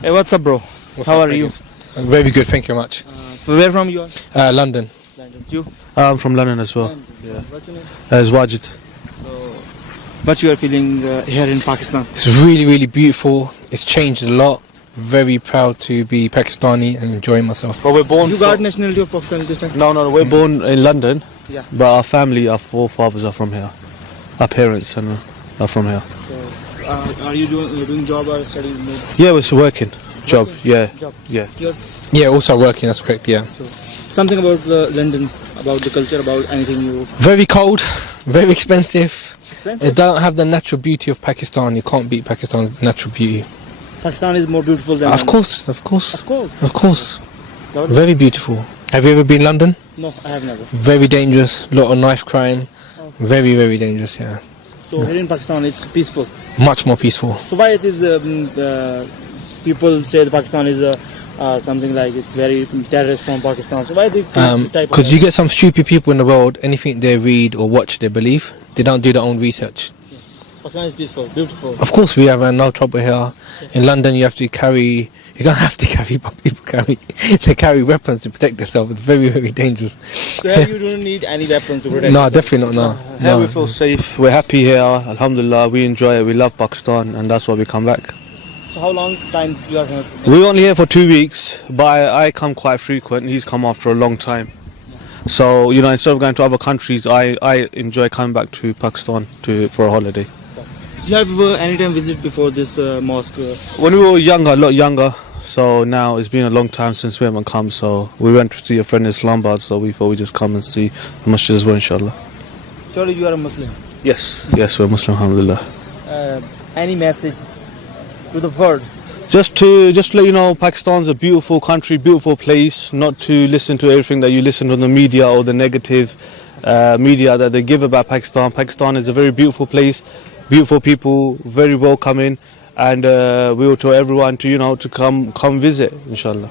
Hey, what's up, bro? How are you? Very good, thank you very much. Where from you are? London. London. You? I'm from London as well. London. Yeah. What's your name? It's Wajid. So, what you are feeling here in Pakistan? It's really, really beautiful. It's changed a lot. Very proud to be Pakistani and enjoying myself. But we're born. You got nationality of Pakistan this time? No, we're born in London. Yeah. But our family, our forefathers are from here. Our parents are from here. So, are you doing job or studying? Yeah, we're working. Job. Yeah. Job. Yeah. You're Yeah, also working, that's correct, yeah. something about London, about the culture, about anything you. Very cold, very expensive. Expensive. It don't have the natural beauty of Pakistan. You can't beat Pakistan's natural beauty. Pakistan is more beautiful than. Of London. course, of course. Of course. Of course. That- Very beautiful. Have you ever been London? No, I have never. Very dangerous, lot of knife crime. Very, very dangerous, yeah. So here in Pakistan, it's peaceful. Much more peaceful. So why it is people say that Pakistan is something like it's very terrorist from Pakistan. So why they create this type of? Because you get some stupid people in the world, anything they read or watch, they believe. They don't do their own research. Pakistan is peaceful, beautiful. Of course, we have no trouble here. In London, you have to carry. You don't have to carry, but people carry. They carry weapons to protect themselves. It's very, very dangerous. So here you don't need any weapon to protect. No, yourself. definitely not. Here No. we feel safe. We're happy here. Alhamdulillah, we enjoy it. We love Pakistan, and that's why we come back. So how long time you are here? We're only here for 2 weeks, but I come quite frequent. He's come after a long time. So instead of going to other countries, I enjoy coming back to Pakistan for a holiday. You have anytime visit before this mosque? When we were younger, a lot younger, so now it's been a long time since we haven't come, so we went to see a friend in Islamabad, so we thought we'd just come and see the masjid as well, inshallah. Surely you are a Muslim. Yes, we're Muslim, alhamdulillah. Any message to the world? Just to let you know, Pakistan's a beautiful country, beautiful place, not to listen to everything that you listen to on the media or the negative media that they give about Pakistan. Pakistan is a very beautiful place, beautiful people, very welcoming, and we will tell everyone to come visit, inshallah.